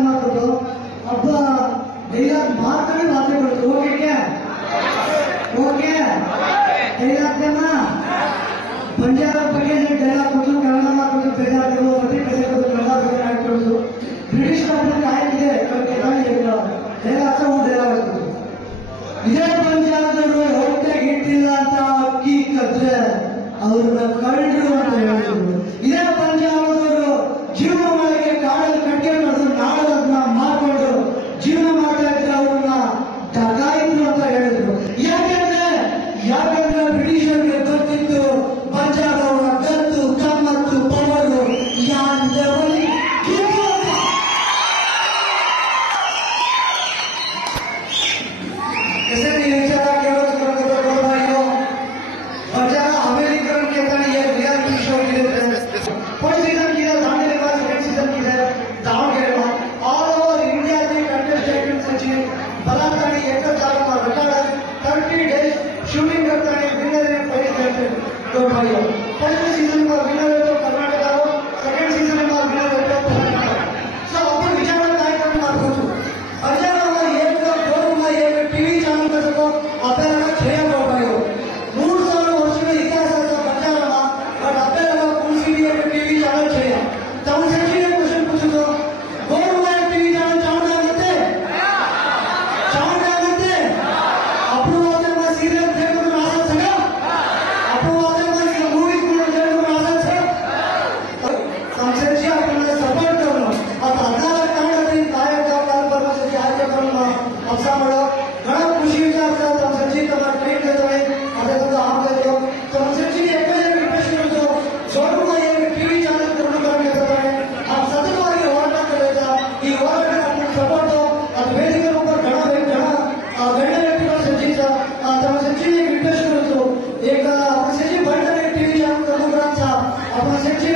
Dialogue ಮಾಡ್ಬಿಟ್ಟು ಹಬ್ಬ dialogue ಮಾಡ್ತಾರೆ ಮಾತ್ರ ಕೊಡ್ತು. ಓಕೆ ಓಕೆ ಡೈಲಾಗ್ ಪಂಜಾಬ್ ಬಗ್ಗೆ ಡೈಲಾಗ್ ಕೊಟ್ಟು ಕನ್ನಡ ಮಾಡ್ಬಿಟ್ಟು ಬೇಜಾರು ಮತ್ತೆ ಕಡೆ ಕನ್ನಡ ಬಗ್ಗೆ ಹಾಕಿಬಿಡೋದು. ಬ್ರಿಟಿಷ್ ಆಯ್ತಿದೆ ಡೈಲಾಗ್ ಒಂದು ಡೈಲಾಗ್ ಆಗ್ತದೆ. ಇದೇ ಪಂಜಾಬದವರು ಹೊಟ್ಟೆಗೆ ಇಟ್ಟಿಲ್ಲ ಅಂತ ಅಕ್ಕಿ ಕದ್ರೆ ಅವ್ರನ್ನ ಕಳ್ರು ಅಂತ ಹೇಳಿದ್ರು. ಇದೇ ಪಂಜಾಬದವರು ಜೀವನ ಮಾಡಕ್ಕೆ ಕಾಡಲ್ಲಿ ಕಟ್ಕೆ ಮಾಡಿದ್ರು, ನಾಡನ್ನ ಮಾಡ್ಕೊಂಡು ಜೀವನ ಮಾಡ್ತಾ ಇದ್ರೆ ಅವ್ರನ್ನ ಡಕಾಯಿದ್ರು ಅಂತ ಹೇಳಿದ್ರು. ಯಾಕಂದ್ರೆ ಬ್ರಿಟಿಷರಿಗೆ ಗೊತ್ತಿತ್ತು ಪಂಜಾಬ್ ಅವರ ಗತ್ತು ಕಮ್ಮತ್ತು ಪವರು अमेरिकन के ये रियलिटी शो फर्स्ट सीजन की दांडेली का सेकंड सीजन की है दावणಗೆರೆ ऑल ओवर इंडिया के कंटेस्टेंट्स से बलात्कारी एकता का रिकॉर्ड 30 डेज शूटिंग करता है. विनर है प्राइज देते तो भाइयों फर्स्ट सीजन का विनर है तो कर्नाटक का, सेकंड सीजन का विनर है तो तेलंगाना. सो अपन विचार कार्यक्रम ಮಾಡ್ಬೋದು. ಅಜಾರವ ಏಕ ಗೋರುಮ ಏಕ ಟಿವಿ ಚಾನೆಲ್ ಕಸಕೋ ಅಪೇರನ ಛೇಯ ಗೋಪಾಯೋ 3000 ವರ್ಷಗಳ ಇತಿಹಾಸದ ಪಂಜಾಬ ಬಟ್ ಅಪೇರನ ಕುಸಿಡಿ ಏಕ ಟಿವಿ ಚಾನೆಲ್ ಛೇಯ. ತಮ್ಮ ಸಚಿವ ಕ್ವೆಶ್ಚನ್ पूछो ಗೋರುಮ ಟಿವಿ ಚಾನೆಲ್ ಚಾನೆಲ್ ಆಗುತ್ತೆ अपने वाले में सीरियल देखने में आसान सका अपने वाले में मूवीज को देखने में आसान सका समझे अपने सपोर्ट करना अब हजारों कन्नड़ में गायक काल पर से आगे करना अवसर मिलो बड़ा खुशी विचार से तम सच्ची तुम्हारा ट्रेन देते हैं अरे तो आप देते हो तम सच्ची एक बार रिक्वेस्ट कर दो छोटू भाई एक टीवी चैनल करने करके देते हैं आप सतत वाली होराಟ करता ಈ ಹೋರಾಟಕ್ಕೆ ಸಪೋರ್ಟ್ दो ಅದು ವೇದಿಕೆ ऊपर घना गणना सचिव तम सचिव रिक्वेस्ट करतो एक आपण सचिव बंद टीवी चॅनल करून आपण सचिव